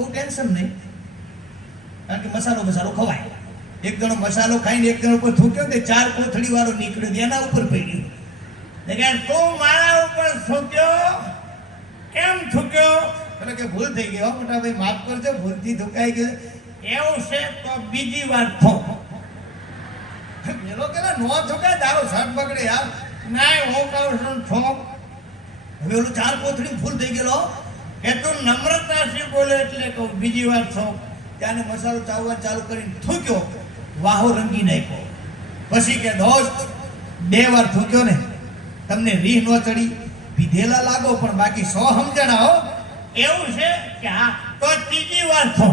બહુ ટેન્શન નહીં. કારણ કે મસાલો મસાલો ખવાય. એક જણો મસાલો ખાઈને એક જણ ઉપર થૂક્યો તે ચાર કોથળી વાળો નીકળ્યો એના ઉપર પડ્યું તે મારા ઉપર થૂક્યો? કેમ થૂક્યો? એટલે કે ભૂલ થઈ ગઈ હો મોટા ભાઈ માફ કરજો, ભૂલથી થૂકાઈ ગયો. એવું છે તો બીજી વાર થૂક પેલો કે નો થૂકાય તારો શર્ટ બગડે યાર. ના હું કહું છું ઠોક હવે ચાર કોથળી ફૂલ થઈ ગયેલો એ તું નમ્રતાથી બોલે એટલે કહું, બીજી વાર ઠોક ત્યાંને મસાલો ચાવવા ચાલુ કરીને થૂક્યો, વાહો રંગી નાખ્યો. પછી કે, દોસ્ત, બે વાર થૂક્યો ને, તમને રીહ ન ચડી, પીધેલા લાગો, પણ બાકી સો સમજણા આવો એવું છે કે હા, તો ત્રીજી વાર થો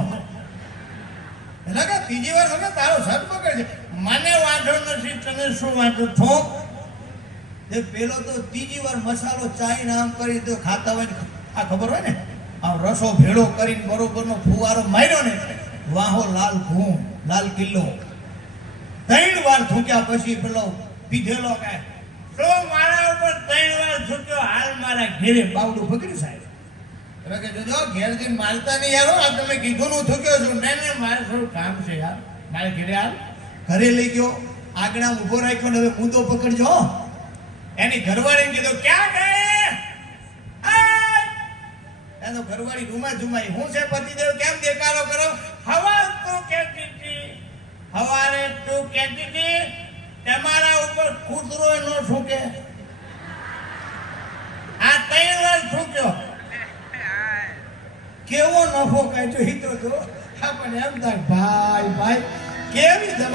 એટલે કે ત્રીજી વાર થૂકે તારો સર પકડ છે. મને વાંધો નથી, તને શું વાંધો? થો પેલો તો ત્રીજી વાર મસાલો ચાઈ આમ કરી તો ખાતા હોય આ ખબર હોય ને? આમ રસો ભેળો કરીને બરોબરનો ફુવારો માર્યો ને વાહો લાલ ઘૂમ, લાલ કિલ્લો. ત્રણ વાર થૂક્યા પછી પેલો પીધેલો કે તો મારા ઉપર ત્રણ વાર થૂક્યો, હાલ મારા ઘેરે બાવડું પકડી સાહેબ. એટલે કે જોજો ઘેર જઈને મારતા નહીં યાર આ તમે કીધું નું થૂક્યો છું. ને ને, મારે થોડું કામ છે યાર. મારે ઘેરે હાલ. ઘરે લઈ ગયો આગળ ઊભો રાખ્યો ને, હવે મુદ્દો પકડજો એની ઘરવાળીને કીધું, ક્યાં ગયે ઘરવાળી રૂમા ઝુમાઈ હું છે પતિદેવ, કેમ દેકારો કરો? હવા તું કહેતી હતી. હવારે તું કહેતી હતી, તમારા ઉપર કૂતરો નો ઠૂકે આ ત્રણ વાર ઠૂક્યો કેવો નફો કાઢ્યો ઈ તો આપણને એમ થાય, ભાઈ ભાઈ, કેવી દવા